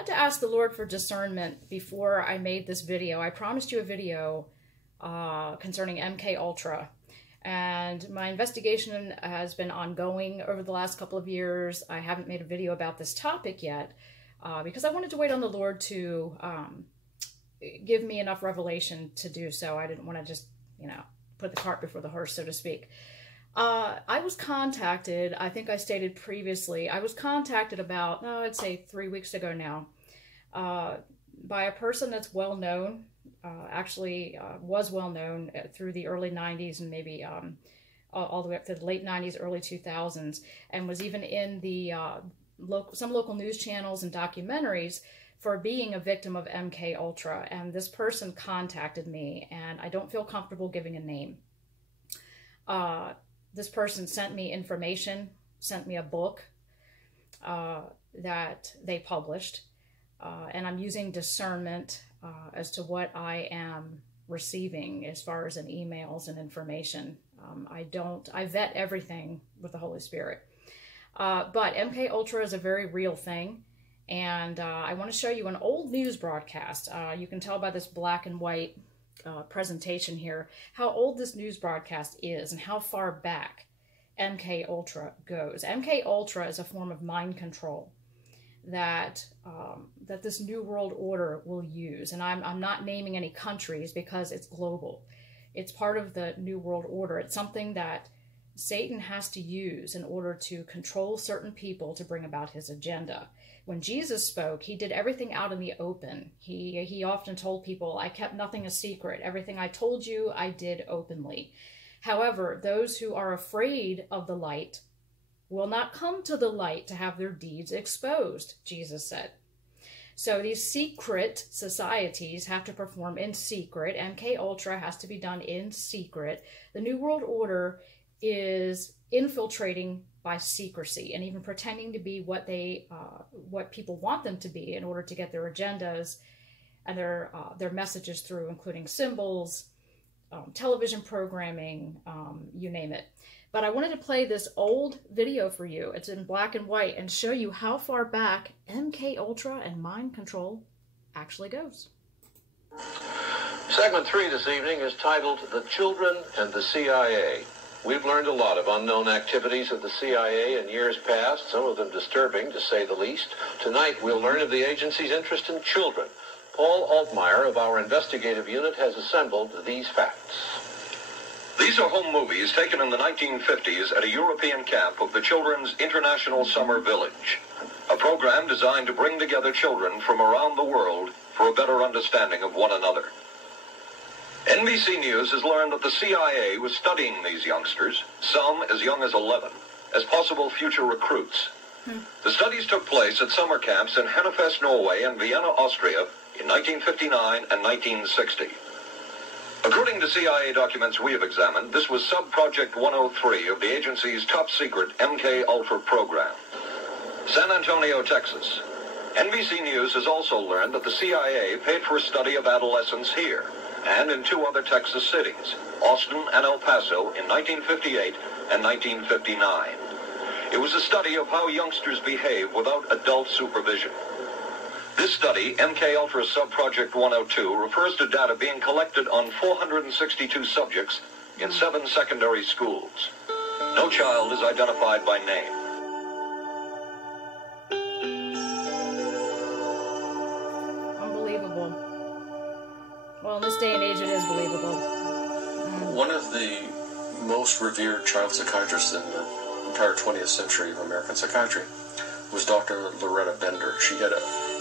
had to ask the Lord for discernment before I made this video. I promised you a video concerning MK Ultra, and my investigation has been ongoing over the last couple of years. I haven't made a video about this topic yet because I wanted to wait on the Lord to give me enough revelation to do so. I didn't want to just, put the cart before the horse, so to speak. I was contacted, I think I stated previously, I was contacted about, I'd say 3 weeks ago now, by a person that's well known, was well known through the early 90s and maybe all the way up to the late 90s, early 2000s, and was even in the some local news channels and documentaries for being a victim of MK Ultra. And this person contacted me, and I don't feel comfortable giving a name. This person sent me information, sent me a book that they published, and I'm using discernment as to what I am receiving as far as in emails and information. I vet everything with the Holy Spirit. But MK Ultra is a very real thing, and I want to show you an old news broadcast. You can tell by this black and white presentation here how old this news broadcast is and how far back MK Ultra goes. MK Ultra is a form of mind control that that this New World Order will use, and I'm not naming any countries because it's global. It's part of the New World Order. It's something that Satan has to use in order to control certain people to bring about his agenda. When Jesus spoke, he did everything out in the open. He often told people, I kept nothing a secret. Everything I told you, I did openly. However, those who are afraid of the light will not come to the light to have their deeds exposed, Jesus said. So these secret societies have to perform in secret. MK Ultra has to be done in secret. The New World Order is infiltrating by secrecy and even pretending to be what people want them to be in order to get their agendas and their messages through, including symbols, television programming, you name it. But I wanted to play this old video for you. It's in black and white and show you how far back MK Ultra and mind control actually goes. Segment 3 this evening is titled The Children and the CIA. We've learned a lot of unknown activities of the CIA in years past, some of them disturbing, to say the least. Tonight, we'll learn of the agency's interest in children. Paul Altmeyer of our investigative unit has assembled these facts. These are home movies taken in the 1950s at a European camp of the Children's International Summer Village, a program designed to bring together children from around the world for a better understanding of one another. NBC News has learned that the CIA was studying these youngsters, some as young as 11, as possible future recruits. The studies took place at summer camps in Hennefest, Norway, and Vienna, Austria, in 1959 and 1960. According to CIA documents we have examined, this was Sub-Project 103 of the agency's top-secret MK Ultra program. San Antonio, Texas. NBC News has also learned that the CIA paid for a study of adolescents here, and in 2 other Texas cities, Austin and El Paso, in 1958 and 1959. It was a study of how youngsters behave without adult supervision. This study, MK Ultra Sub-Project 102, refers to data being collected on 462 subjects in 7 secondary schools. No child is identified by name. Unbelievable. Well, in this day and age, it is believable. One of the most revered child psychiatrists in the entire 20th century of American psychiatry was Dr. Loretta Bender. She had a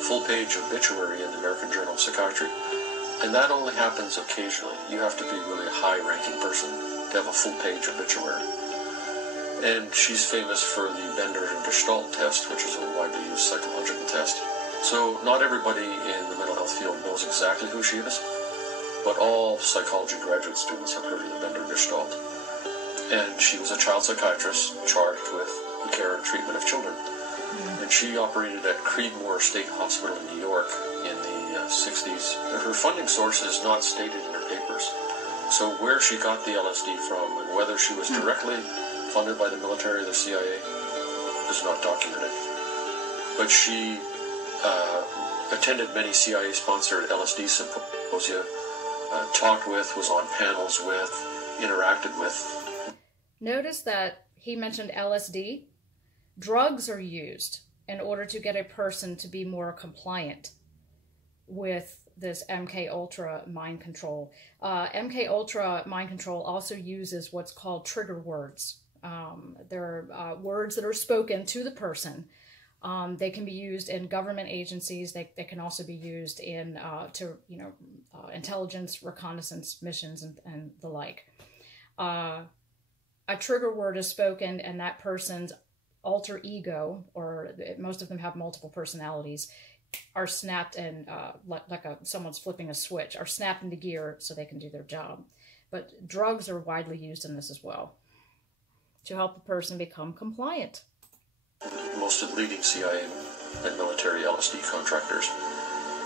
full-page obituary in the American Journal of Psychiatry, and that only happens occasionally. You have to be really a high-ranking person to have a full-page obituary. And she's famous for the Bender Gestalt test, which is a widely used psychological test. So not everybody in the mental health field knows exactly who she is, but all psychology graduate students have heard of the Bender Gestalt. And she was a child psychiatrist charged with the care and treatment of children. And she operated at Creedmoor State Hospital in New York in the 60s. Her funding source is not stated in her papers. So where she got the LSD from and whether she was directly funded by the military or the CIA is not documented. But she attended many CIA-sponsored LSD symposia, talked with, was on panels with, interacted with. Notice that he mentioned LSD. Drugs are used in order to get a person to be more compliant with this MK Ultra mind control. MK Ultra mind control also uses what's called trigger words. There are words that are spoken to the person. They can be used in government agencies. They can also be used in intelligence, reconnaissance missions, and the like. A trigger word is spoken, and that person's alter ego, or most of them have multiple personalities, are snapped and like someone's flipping a switch, are snapped into gear so they can do their job. But drugs are widely used in this as well to help a person become compliant. Most of the leading CIA and military LSD contractors.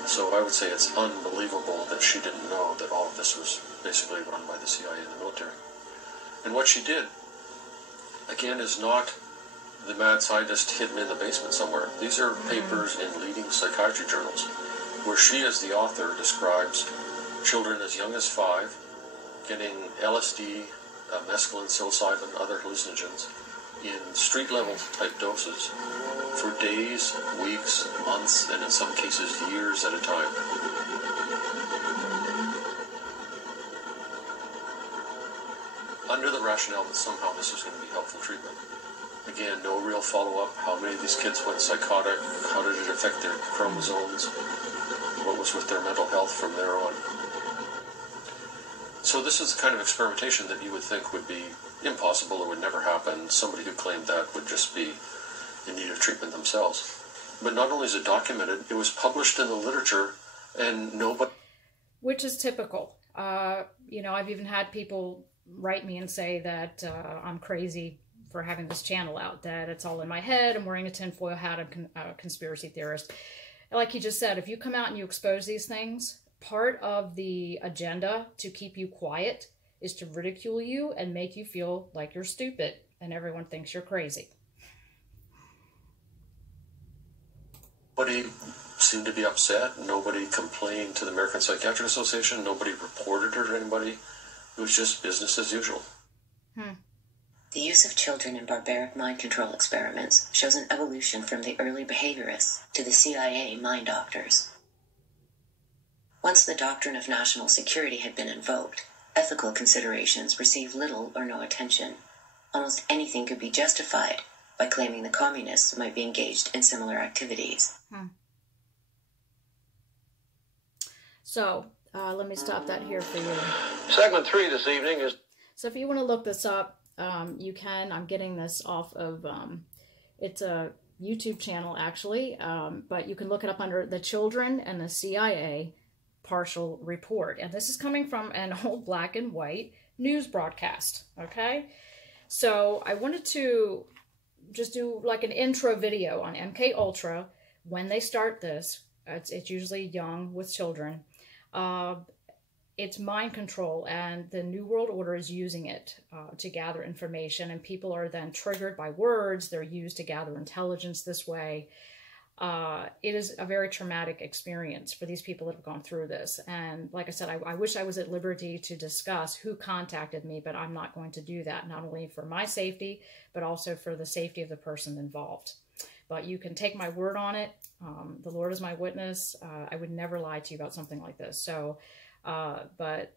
So I would say it's unbelievable that she didn't know that all of this was basically run by the CIA and the military. And what she did, again, is not the mad scientist hidden in the basement somewhere. These are papers in leading psychiatry journals where she, as the author, describes children as young as 5 getting LSD, mescaline, psilocybin, other hallucinogens in street-level type doses for days, weeks, months, and in some cases years at a time. Under the rationale that somehow this was going to be helpful treatment. Again, no real follow-up. How many of these kids went psychotic? How did it affect their chromosomes? What was with their mental health from there on? So this is the kind of experimentation that you would think would be impossible, it would never happen. Somebody who claimed that would just be in need of treatment themselves. But not only is it documented, it was published in the literature, and nobody... Which is typical. I've even had people write me and say that I'm crazy for having this channel out, that it's all in my head, I'm wearing a tinfoil hat, I'm a conspiracy theorist. Like he just said, if you come out and you expose these things, part of the agenda to keep you quiet is to ridicule you and make you feel like you're stupid and everyone thinks you're crazy. Nobody seemed to be upset. Nobody complained to the American Psychiatric Association. Nobody reported her to anybody. It was just business as usual. The use of children in barbaric mind control experiments shows an evolution from the early behaviorists to the CIA mind doctors. Once the doctrine of national security had been invoked, ethical considerations received little or no attention. Almost anything could be justified by claiming the communists might be engaged in similar activities. So, let me stop that here for you. Segment 3 this evening is... So if you want to look this up, you can. I'm getting this off of, it's a YouTube channel actually, but you can look it up under The Children and the CIA Partial Report. And this is coming from an old black and white news broadcast, okay? So I wanted to just do like an intro video on MK Ultra when they start this. It's usually young with children. It's mind control, and the New World Order is using it to gather information, and people are then triggered by words. They're used to gather intelligence this way. It is a very traumatic experience for these people that have gone through this. And like I said, I wish I was at liberty to discuss who contacted me, but I'm not going to do that, not only for my safety, but also for the safety of the person involved. But you can take my word on it. The Lord is my witness. I would never lie to you about something like this. So, but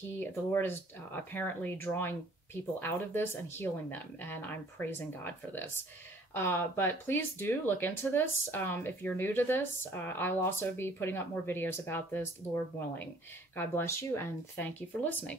the Lord is apparently drawing people out of this and healing them. And I'm praising God for this. But please do look into this. If you're new to this, I'll also be putting up more videos about this, Lord willing. God bless you, and thank you for listening.